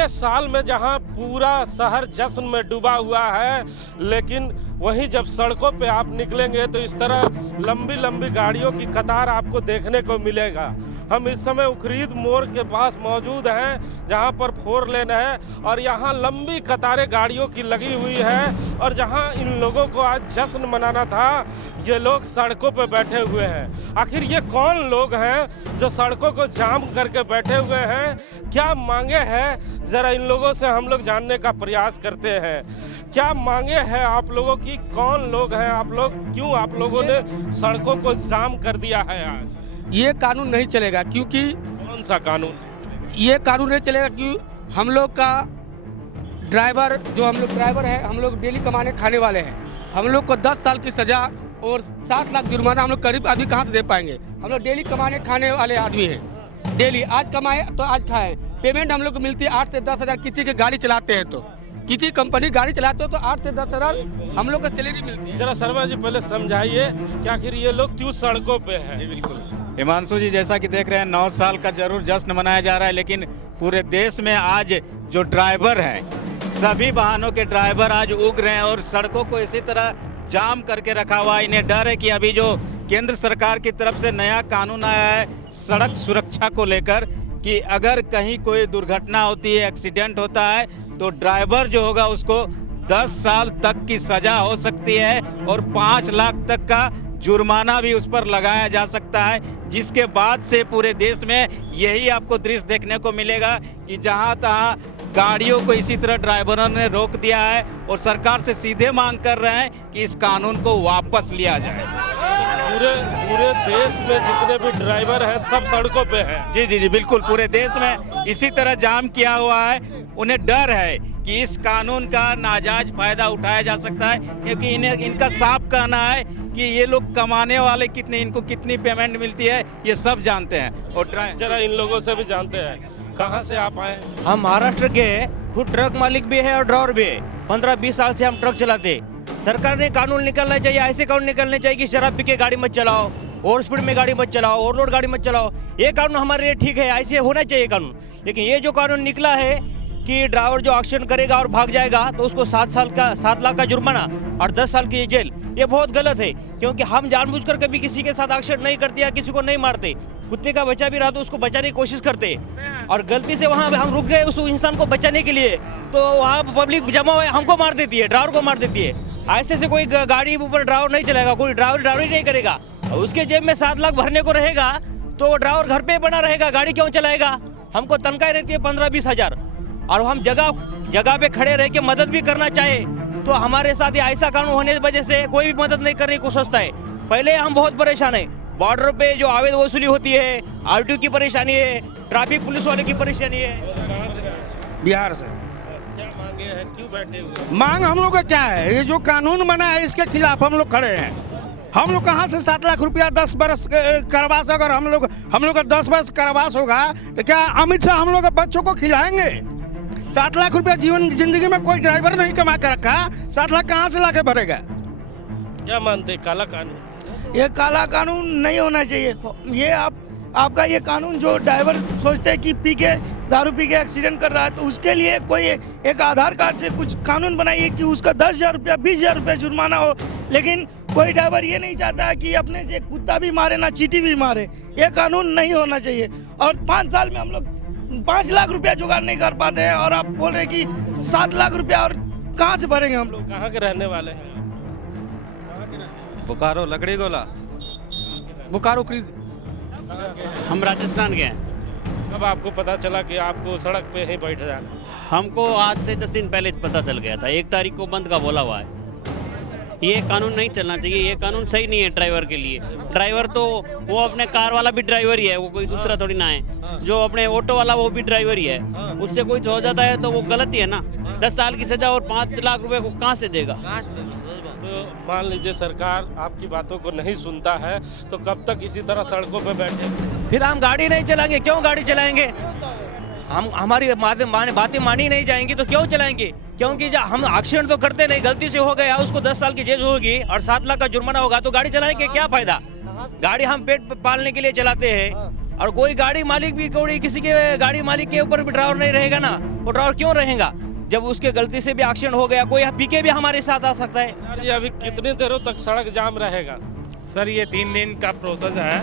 नए साल में जहां पूरा शहर जश्न में डूबा हुआ है, लेकिन वहीं जब सड़कों पे आप निकलेंगे तो इस तरह लंबी लंबी गाड़ियों की कतार आपको देखने को मिलेगा। हम इस समय उखरीद मोड़ के पास मौजूद हैं, जहां पर 4 लेन है और यहां लंबी कतारें गाड़ियों की लगी हुई है। और जहां इन लोगों को आज जश्न मनाना था, ये लोग सड़कों पे बैठे हुए हैं। आखिर ये कौन लोग हैं जो सड़कों को जाम करके बैठे हुए हैं? क्या मांगे हैं, जरा इन लोगों से हम लोग जानने का प्रयास करते हैं। क्या मांगे हैं आप लोगों की? कौन लोग हैं आप लोग? क्यों आप लोगों ने सड़कों को जाम कर दिया है आज? ये कानून नहीं चलेगा, क्योंकि कौन सा कानून? ये कानून नहीं चलेगा क्योंकि हम लोग का ड्राइवर, जो हम लोग ड्राइवर हैं, हम लोग डेली कमाने खाने वाले हैं। हम लोग को 10 साल की सजा और 7 लाख जुर्माना हम लोग करीब आदमी कहाँ से दे पाएंगे? हम लोग डेली कमाने खाने वाले आदमी हैं। डेली आज कमाए तो आज खाएं। पेमेंट हम लोग को मिलती है 8 से 10 हज़ार। किसी की गाड़ी चलाते हैं तो, किसी कंपनी गाड़ी चलाते हो तो 8 से 10 हज़ार हम लोग को सैलरी मिलती है। जरा शर्मा जी पहले समझाइए कि आखिर ये लोग क्यों सड़कों पे हैं? बिल्कुल हिमांशु जी, जैसा कि देख रहे हैं 9 साल का जरूर जश्न मनाया जा रहा है, लेकिन पूरे देश में आज जो ड्राइवर हैं, सभी वाहनों के ड्राइवर आज उग रहे हैं और सड़कों को इसी तरह जाम करके रखा हुआ है। इन्हें डर है कि अभी जो केंद्र सरकार की तरफ से नया कानून आया है सड़क सुरक्षा को लेकर, कि अगर कहीं कोई दुर्घटना होती है, एक्सीडेंट होता है, तो ड्राइवर जो होगा उसको 10 साल तक की सजा हो सकती है और 5 लाख तक का जुर्माना भी उस पर लगाया जा सकता है। जिसके बाद से पूरे देश में यही आपको दृश्य देखने को मिलेगा कि जहां तहां गाड़ियों को इसी तरह ड्राइवरों ने रोक दिया है और सरकार से सीधे मांग कर रहे हैं कि इस कानून को वापस लिया जाए। पूरे देश में जितने भी ड्राइवर हैं सब सड़कों पे हैं। जी, बिल्कुल पूरे देश में इसी तरह जाम किया हुआ है। उन्हें डर है कि इस कानून का नाजायज फायदा उठाया जा सकता है, क्योंकि इनका साफ कहना है कि ये लोग कमाने वाले कितने, इनको कितनी पेमेंट मिलती है ये सब जानते हैं। और जरा इन लोगों से भी जानते हैं, कहाँ से आप आए? हम महाराष्ट्र के, खुद ट्रक मालिक भी है और ड्राइवर भी है। 15-20 साल से हम ट्रक चलाते। सरकार ने कानून निकालना चाहिए, ऐसे कानून निकालने चाहिए कि शराब पी के गाड़ी मत चलाओ, ओवर स्पीड में गाड़ी मत चलाओ, ओवरलोड गाड़ी मत चलाओ। ये कानून हमारे लिए ठीक है, ऐसे होना चाहिए कानून। लेकिन ये जो कानून निकला है कि ड्राइवर जो एक्सीडेंट करेगा और भाग जाएगा तो उसको 7 लाख का जुर्माना और 10 साल की जेल, ये बहुत गलत है। क्योंकि हम जानबूझकर कभी किसी के साथ एक्सीडेंट नहीं करते या किसी को नहीं मारते। कुत्ते का बच्चा भी रहा तो उसको बचाने की कोशिश करते, और गलती से वहाँ हम रुक गए उस इंसान को बचाने के लिए, तो वहाँ पब्लिक जमा हुआ हमको मार देती है, ड्राइवर को मार देती है। ऐसे से कोई गाड़ी ऊपर ड्राइवर नहीं चलेगा, कोई ड्राइवर ही नहीं करेगा। उसके जेब में 7 लाख भरने को रहेगा तो ड्राइवर घर पे बना रहेगा, गाड़ी क्यों चलाएगा? हमको तनख्वाह रहती है 15-20 हज़ार, और हम जगह पे खड़े रह के मदद भी करना चाहे तो हमारे साथ ऐसा कानून होने की वजह से कोई भी मदद नहीं करने को सोचता है। पहले हम बहुत परेशान है, बॉर्डर पे जो अवैध वसूली होती है, आरटीओ की परेशानी है, ट्रैफिक पुलिस वाले की परेशानी है। बिहार से। क्या मांगे हैं, क्यों बैठे हुए? मांग हम लोग का क्या है? ये जो कानून बना है इसके खिलाफ हम लोग खड़े हैं। हम लोग कहाँ से 7 लाख रुपया 10 बरस कारावास, अगर हम लोग का 10 बरस कारावास होगा तो क्या अमित शाह हम लोग के बच्चों को खिलाएंगे? 7 लाख रुपया जिंदगी में कोई ड्राइवर नहीं कमा कर रखा, 7 लाख कहाँ से लाके भरेगा? क्या मानते हैं काला कानून? ये काला कानून नहीं होना चाहिए। ये आपका ये कानून जो ड्राइवर सोचते हैं कि दारू पी के एक्सीडेंट कर रहा है तो उसके लिए कोई एक आधार कार्ड से कुछ कानून बनाइए कि उसका 10,000 रुपया 20,000 रुपया जुर्माना हो। लेकिन कोई ड्राइवर ये नहीं चाहता कि अपने से कुत्ता भी मारे ना चींटी भी मारे। ये कानून नहीं होना चाहिए। और 5 साल में हम लोग 5 लाख रुपया जुगाड़ नहीं कर पाते हैं और आप बोल रहे हैं कि 7 लाख रुपया, और कहाँ से भरेंगे हम लोग? कहाँ के रहने वाले हैं? बोकारो लकड़ी गोला। बोकारो हम राजस्थान के हैं। कब आपको पता चला कि आपको सड़क पे ही बैठ जाना? हमको आज से 10 दिन पहले पता चल गया था। 1 तारीख को बंद का बोला हुआ है। ये कानून नहीं चलना चाहिए, ये कानून सही नहीं है ड्राइवर के लिए। ड्राइवर तो वो अपने कार वाला भी ड्राइवर ही है, वो कोई दूसरा थोड़ी ना है। जो अपने ऑटो वाला वो भी ड्राइवर ही है, उससे कोई हो जाता है तो वो गलत ही है ना। 10 साल की सजा और 5 लाख रुपए को कहाँ से देगा? तो मान लीजिए सरकार आपकी बातों को नहीं सुनता है तो कब तक इसी तरह सड़कों पे बैठे? फिर हम गाड़ी नहीं चलाएंगे। क्यों गाड़ी चलाएंगे? हमारी बातें मानी नहीं जाएंगी तो क्यों चलाएंगे? क्योंकि जब हम एक्सीडेंट तो करते नहीं, गलती से हो गया उसको 10 साल की जेल होगी और 7 लाख का जुर्माना होगा तो गाड़ी चलाने के क्या फायदा? गाड़ी हम पेट पालने के लिए चलाते हैं, और कोई गाड़ी मालिक भी कोई किसी के गाड़ी मालिक के ऊपर भी ड्राइवर नहीं रहेगा ना, वो ड्राइवर क्यों रहेगा? जब उसके गलती से भी एक्सीडेंट हो गया, कोई पीके भी हमारे साथ आ सकता है। यार ये अभी कितनी देरों तक सड़क जाम रहेगा? सर ये 3 दिन का प्रोसेस है,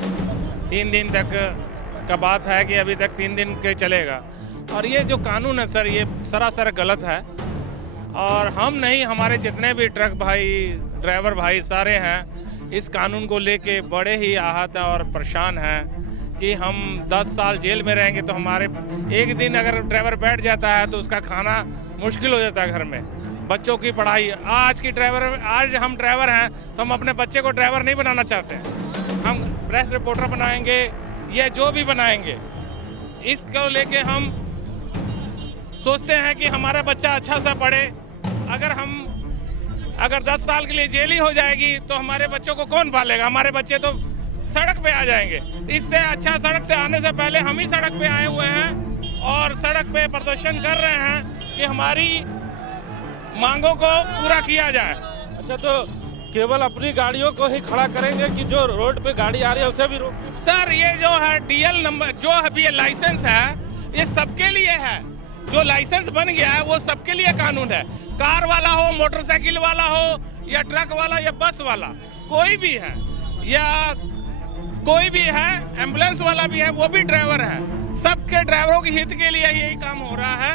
3 दिन तक का बात है कि अभी तक 3 दिन के चलेगा। और ये जो कानून है सर, ये सरासर गलत है। और हम नहीं, हमारे जितने भी ट्रक भाई, ड्राइवर भाई सारे हैं, इस कानून को लेके बड़े ही आहत हैं और परेशान हैं कि हम 10 साल जेल में रहेंगे तो हमारे एक दिन अगर ड्राइवर बैठ जाता है तो उसका खाना मुश्किल हो जाता है घर में, बच्चों की पढ़ाई। आज हम ड्राइवर हैं तो हम अपने बच्चे को ड्राइवर नहीं बनाना चाहते हैं, हम प्रेस रिपोर्टर बनाएंगे या जो भी बनाएंगे। इसको लेके हम सोचते हैं कि हमारा बच्चा अच्छा सा पढ़े। अगर 10 साल के लिए जेल ही हो जाएगी तो हमारे बच्चों को कौन पालेगा? हमारे बच्चे तो सड़क पे आ जाएंगे। इससे अच्छा सड़क से आने से पहले हम ही सड़क पे आए हुए हैं और सड़क पे प्रदर्शन कर रहे हैं कि हमारी मांगों को पूरा किया जाए। अच्छा, तो केवल अपनी गाड़ियों को ही खड़ा करेंगे कि जो रोड पे गाड़ी आ रही है उसे भी रोक? सर ये जो है डीएल नंबर, जो अभी ये लाइसेंस है, ये सबके लिए है। जो लाइसेंस बन गया है वो सबके लिए कानून है। कार वाला हो, मोटरसाइकिल वाला हो, या ट्रक वाला, या बस वाला, कोई भी है, या कोई भी है, एम्बुलेंस वाला भी है, वो भी ड्राइवर है। सबके ड्राइवरों के हित के लिए यही काम हो रहा है।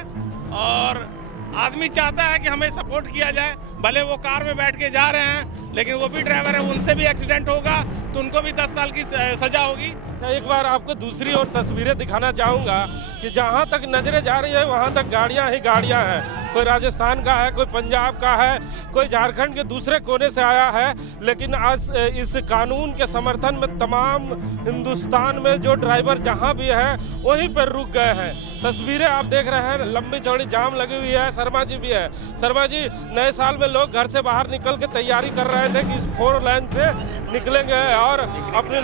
और आदमी चाहता है कि हमें सपोर्ट किया जाए। भले वो कार में बैठ के जा रहे हैं, लेकिन वो भी ड्राइवर है, उनसे भी एक्सीडेंट होगा तो उनको भी 10 साल की सजा होगी। अच्छा, एक बार आपको दूसरी और तस्वीरें दिखाना चाहूँगा कि जहाँ तक नजरें जा रही है वहाँ तक गाड़ियाँ ही गाड़ियाँ हैं। कोई राजस्थान का है, कोई पंजाब का है, कोई झारखंड के दूसरे कोने से आया है। लेकिन आज इस कानून के समर्थन में तमाम हिंदुस्तान में जो ड्राइवर जहाँ भी है वहीं पर रुक गए हैं। तस्वीरें आप देख रहे हैं, लंबी चौड़ी जाम लगी हुई है। शर्मा जी भी है। शर्मा जी, नए साल में लोग घर से बाहर निकल के तैयारी कर रहे थे कि इस 4 लाइन से निकलेंगे और अपने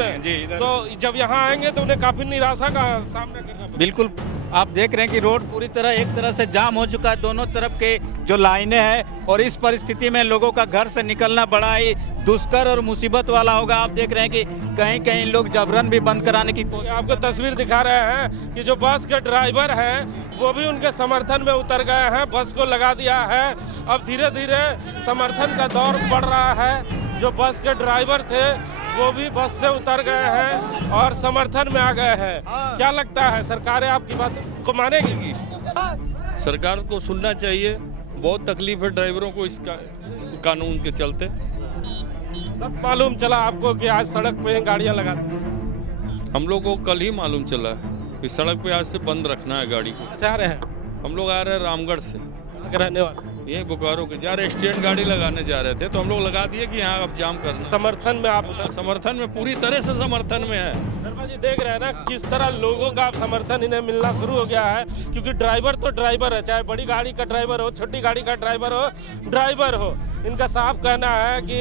तो जब यहाँ आएंगे तो उन्हें काफी निराशा का सामना करना पड़ेगा। बिल्कुल, आप देख रहे हैं कि रोड पूरी तरह एक तरह से जाम हो चुका है, दोनों तरफ के जो लाइनें हैं। और इस परिस्थिति में लोगों का घर से निकलना बड़ा ही दुष्कर और मुसीबत वाला होगा। आप देख रहे हैं कि कहीं कहीं लोग जबरन भी बंद कराने की कोशिश। आपको तस्वीर दिखा रहे हैं कि जो बस के ड्राइवर हैं वो भी उनके समर्थन में उतर गए हैं, बस को लगा दिया है। अब धीरे धीरे समर्थन का दौर बढ़ रहा है। जो बस के ड्राइवर थे वो भी बस से उतर गए हैं और समर्थन में आ गए हैं। क्या लगता है, सरकारें आपकी बात को मानेगी? सरकार को सुनना चाहिए। बहुत तकलीफ है ड्राइवरों को इस कानून के चलते। कब मालूम चला आपको कि आज सड़क पे गाड़ियां लगा दी? हम लोग को कल ही मालूम चला है कि सड़क पे आज से बंद रखना है गाड़ी को। आ रहे हैं? हम लोग आ रहे हैं रामगढ़ से, रहने वाले ये बोकारो के जा रहे, स्टैंड गाड़ी लगाने जा रहे थे तो हम लोग लगा दिए कि यहाँ अब जाम करना। समर्थन में आप उतर? समर्थन में, पूरी तरह से समर्थन में है। शर्मा जी, देख रहे हैं ना किस तरह लोगों का समर्थन इन्हें मिलना शुरू हो गया है। क्योंकि ड्राइवर तो ड्राइवर है, चाहे बड़ी गाड़ी का ड्राइवर हो, छोटी गाड़ी का ड्राइवर हो। इनका साफ कहना है कि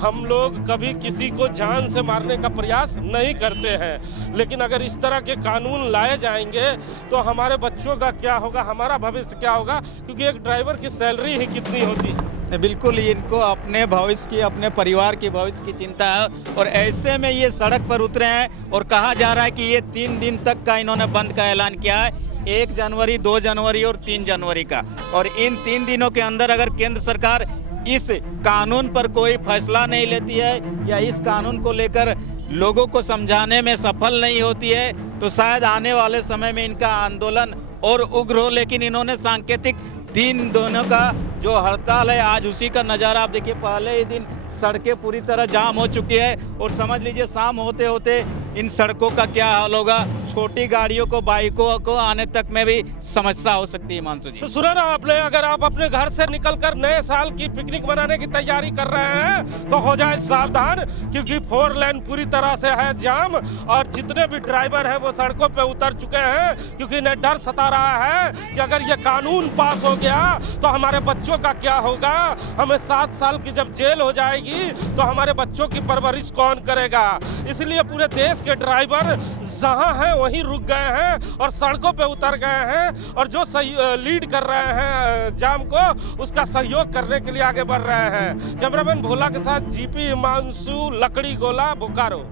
हम लोग कभी किसी को जान से मारने का प्रयास नहीं करते हैं, लेकिन अगर इस तरह के कानून लाए जाएंगे तो हमारे बच्चों का क्या होगा, हमारा भविष्य क्या होगा? क्योंकि एक ड्राइवर की सैलरी ही कितनी होती है। बिल्कुल, इनको अपने भविष्य की, अपने परिवार की भविष्य की चिंता है। और ऐसे में ये सड़क पर उतरे हैं और कहा जा रहा है कि ये 3 दिन तक का इन्होंने बंद का ऐलान किया है, 1 जनवरी, 2 जनवरी और 3 जनवरी का। और इन 3 दिनों के अंदर अगर केंद्र सरकार इस कानून पर कोई फैसला नहीं लेती है या इस कानून को लेकर लोगों को समझाने में सफल नहीं होती है तो शायद आने वाले समय में इनका आंदोलन और उग्र हो। लेकिन इन्होंने सांकेतिक 3 दोनों का जो हड़ताल है, आज उसी का नज़ारा आप देखिए। पहले ही दिन सड़कें पूरी तरह जाम हो चुकी है और समझ लीजिए शाम होते होते इन सड़कों का क्या हाल होगा। छोटी गाड़ियों को, बाइकों को आने तक में भी समस्या हो सकती है। मानसू जी, तो सुना ना आपने, अगर आप अपने घर से निकलकर नए साल की पिकनिक मनाने की तैयारी कर रहे हैं तो हो जाए सावधान, क्योंकि 4 लाइन पूरी तरह से है जाम। और जितने भी ड्राइवर हैं वो सड़कों पे उतर चुके हैं, क्योंकि इन्हें डर सता रहा है कि अगर ये कानून पास हो गया तो हमारे बच्चों का क्या होगा। हमें 7 साल की जब जेल हो जाएगी तो हमारे बच्चों की परवरिश कौन करेगा। इसलिए पूरे देश के ड्राइवर जहां हैं वहीं रुक गए हैं और सड़कों पे उतर गए हैं और जो लीड कर रहे हैं जाम को, उसका सहयोग करने के लिए आगे बढ़ रहे हैं। कैमरामैन भोला के साथ जीपी हिमांशु, लकड़ी गोला, बोकारो।